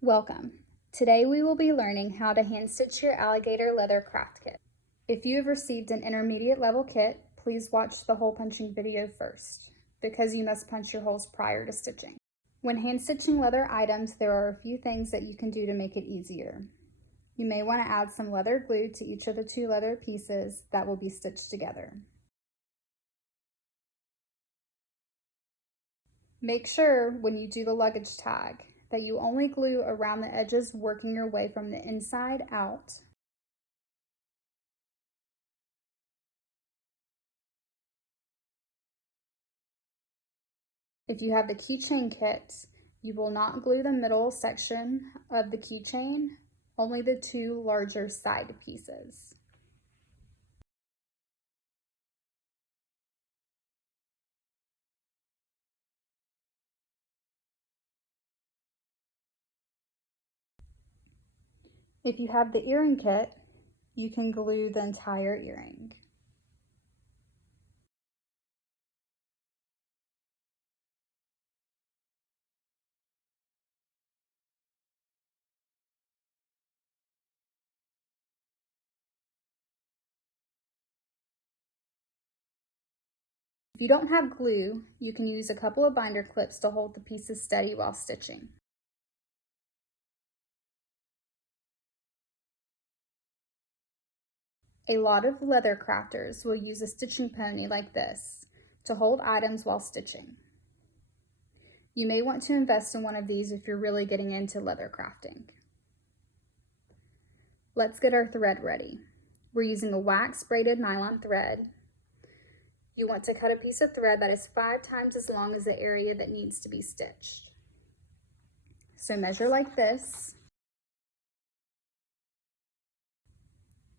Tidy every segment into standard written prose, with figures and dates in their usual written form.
Welcome. Today we will be learning how to hand stitch your alligator leather craft kit. If you have received an intermediate level kit, please watch the hole punching video first, because you must punch your holes prior to stitching. When hand stitching leather items, there are a few things that you can do to make it easier. You may want to add some leather glue to each of the two leather pieces that will be stitched together. Make sure when you do the luggage tag that you only glue around the edges, working your way from the inside out. If you have the keychain kit, you will not glue the middle section of the keychain, only the two larger side pieces. If you have the earring kit, you can glue the entire earring. If you don't have glue, you can use a couple of binder clips to hold the pieces steady while stitching. A lot of leather crafters will use a stitching pony like this to hold items while stitching. You may want to invest in one of these if you're really getting into leather crafting. Let's get our thread ready. We're using a wax braided nylon thread. You want to cut a piece of thread that is 5 times as long as the area that needs to be stitched. So measure like this.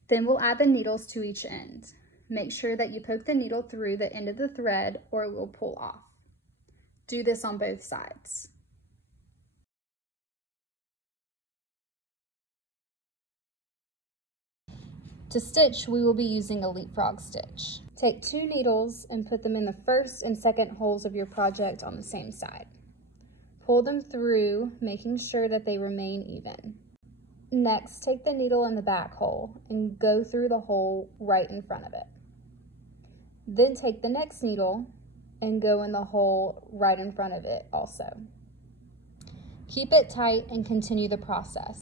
Then we'll add the needles to each end. Make sure that you poke the needle through the end of the thread or it will pull off. Do this on both sides. To stitch, we will be using a leapfrog stitch. Take 2 needles and put them in the first and second holes of your project on the same side. Pull them through, making sure that they remain even. Next, take the needle in the back hole and go through the hole right in front of it. Then take the next needle and go in the hole right in front of it also. Keep it tight and continue the process.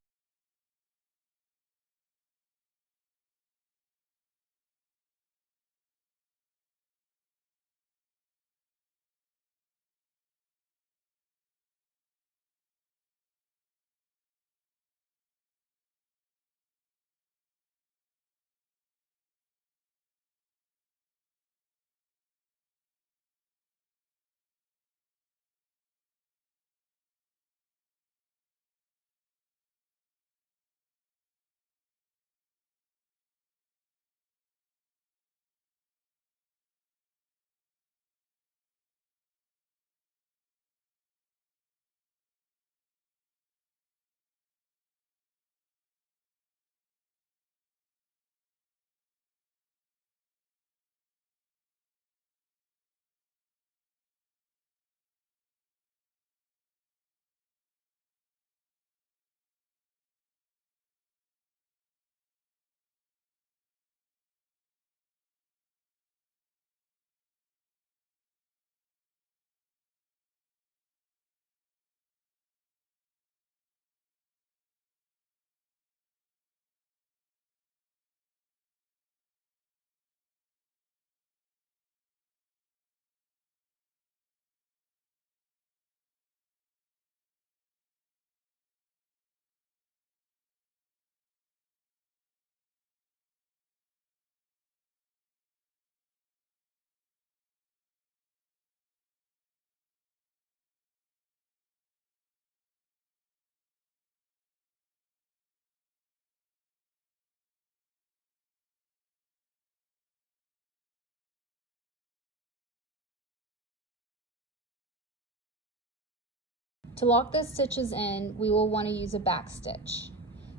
To lock the stitches in, we will want to use a back stitch.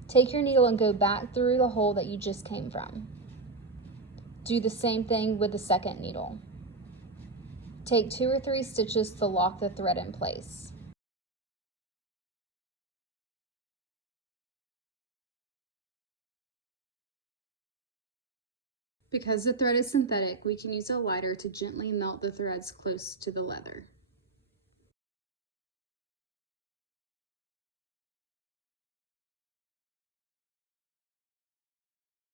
Take your needle and go back through the hole that you just came from. Do the same thing with the second needle. Take 2 or 3 stitches to lock the thread in place. Because the thread is synthetic, we can use a lighter to gently melt the threads close to the leather.